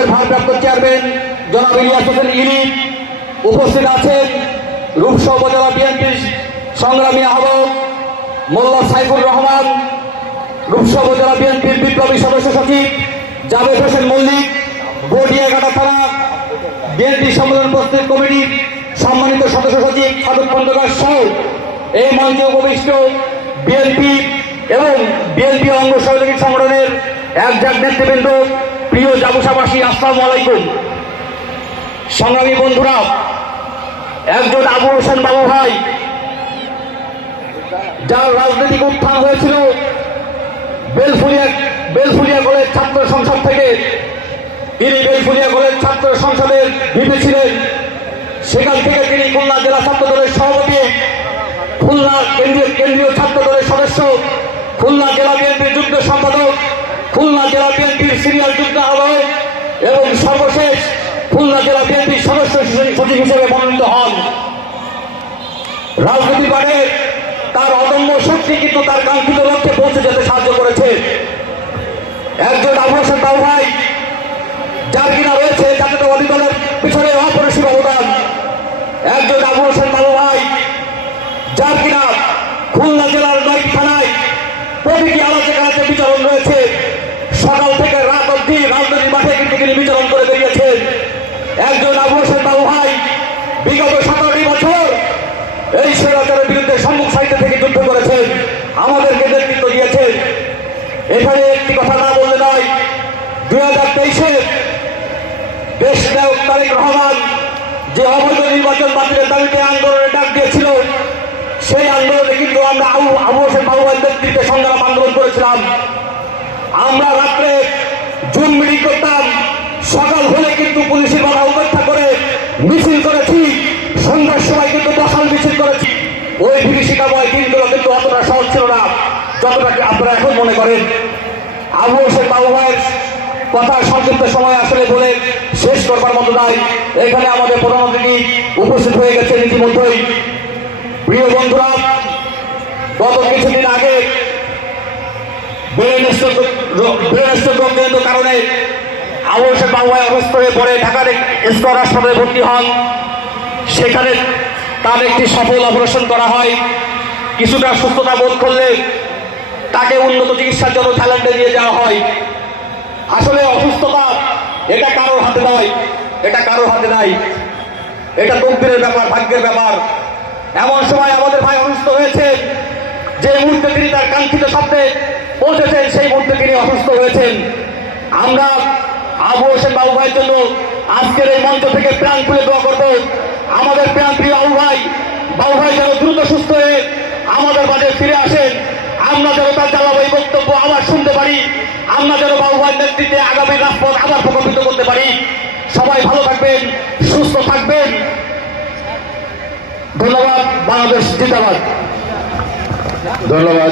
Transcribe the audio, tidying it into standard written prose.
বোর্ডের ভারপ্রাপ্ত চেয়ারম্যান জনাব ইলিয়াস হোসেন ইলি, উপস্থিত আছেন রূপসা উপজেলা বিএনপির সংগ্রামী আহ্বায়ক মোল্লা সাইফুর রহমান, রূপসা উপজেলা বিএনপির বিপ্লবী সদস্য সচিব জাভেদ হোসেন মল্লিক, বটিয়াঘাটা থানা বিএনপি সম্মেলন প্রস্তুত কমিটির সম্মানিত সদস্য সচিব সাধক খন্দকার সহ এই মঞ্চে উপবিষ্ট বিএনপি এবং বিএনপি অঙ্গ সহযোগী সংগঠনের একজাক নেতৃবৃন্দ, প্রিয় জাবুসাবাসী, আসসালামু আলাইকুম। সংগ্রামী বন্ধুরা, একজন আবু হোসেন বাবু ভাই যার রাজনৈতিক উত্থান হয়েছিল বেলফুলিয়া কলেজ ছাত্র সংসদ থেকে, তিনি বেলফুলিয়া কলেজ ছাত্র সংসদের ভিপি ছিলেন। সেখান থেকে তিনি খুলনা জেলা ছাত্র দলের সভাপতি, খুলনা কেন্দ্রীয় ছাত্র দলের সদস্য, খুলনা জেলা বিএনপির যুগ্ম সম্পাদক, খুলনা জেলা বিএনপির সিনিয়র যুগ্ম আহ্বায়ক এবং সর্বশেষ খুলনা জেলা বিএনপির সদস্য সচিব হিসেবে মনোনীত হন। রাজনীতি বাড়ে তার অদম্য শক্তি কিন্তু তার কাঙ্ক্ষিত লক্ষ্যে পৌঁছে যেতে সাহায্য করেছে। একজন আবু হোসেন বাবু ভাই যার কিনা রয়েছে জাতীয়তাবাদী দলের পিছনে অপরিসীম অবদান, একজন আবু হোসেন বাবু ভাই যার কিনা খুলনা জেলার 9 থানায় প্রতিটি আলাদা কালাতে বিচরণ রয়েছে। সকাল থেকে রাত অবধি রাজনৈতিক মাঠে কিন্তু তিনি বিচরণ করে বেরিয়েছেন। একজন আবু হোসেন বাবু ভাই বিগত 17 বছর এই স্বৈরাচারের বিরুদ্ধে সম্মুখ সারিতে থেকে যুদ্ধ করেছেন, আমাদেরকে নেতৃত্ব দিয়েছেন। এখানে একটি কথা না বললে নয়, 2023-এ দেশ নায়ক তারেক রহমান যে অবৈধ নির্বাচন বাতিলের দাবিতে আন্দোলনের ডাক দিয়েছিল, সেই আন্দোলনে কিন্তু আমরা আবু হোসেন বাবু ভাইয়ের নেতৃত্বে সংগ্রাম আন্দোলন করেছিলাম। আমরা রাত্রে জুম মিটিং করতাম, সকাল হলে কিন্তু পুলিশের বাধা উপেক্ষা করে মিছিল করেছি, সন্ধ্যার সময় কিন্তু মশাল মিছিল করেছি। ওই বিভীষিকাময় দিনগুলো কিন্তু অতটা সহজ ছিল না যতটা আপনারা এখন মনে করেন। আবু হোসেন বাবু ভাইয়ের কথা সংক্ষিপ্ত সময় আসলে বলে শেষ করবার মতো নয়। এখানে আমাদের প্রধান অতিথি উপস্থিত হয়ে গেছেন ইতিমধ্যেই। প্রিয় বন্ধুরা, গত কিছুদিন আগে ব্রেন স্ট্রোকজনিত কারণে আবু হোসেন বাবু ভাই অসুস্থ হয়ে পড়ে ঢাকার স্কয়ার হাসপাতালে ভর্তি হন। সেখানে তার একটি সফল অপারেশন করা হয়। কিছুটা সুস্থতা বোধ করলে তাকে উন্নত চিকিৎসার জন্য থাইল্যান্ডে নিয়ে যাওয়া হয়। আসলে অসুস্থতা এটা কারোর হাতে নয়, এটা কারোর হাতে নাই, এটা তকদিরের ব্যাপার, ভাগ্যের ব্যাপার। এমন সময় আমাদের ভাই অসুস্থ হয়েছে, যে মুহূর্তে তিনি তার কাঙ্ক্ষিত স্বপ্নে পৌঁছেছেন সেই মুহূর্তে তিনি অসুস্থ হয়েছেন। আমরা আবু হোসেন বাবু ভাইয়ের জন্য আজকের এই মঞ্চ থেকে প্রাণ খুলে দোয়া করব। আমাদের প্রাণ প্রিয় বাবু ভাই যেন দ্রুত সুস্থ হয়ে আমাদের মাঝে ফিরে আসেন। আমরা যেন তার জ্বালাবাহী বক্তব্য আবার শুনতে পারি, আমরা যেন বাবু ভাইয়ের নেতৃত্বে আগামী রাজপথ আবার প্রকম্পিত করতে পারি। সবাই ভালো থাকবেন, সুস্থ থাকবেন। ধন্যবাদ। বাংলাদেশ জিন্দাবাদ। ধন্যবাদ।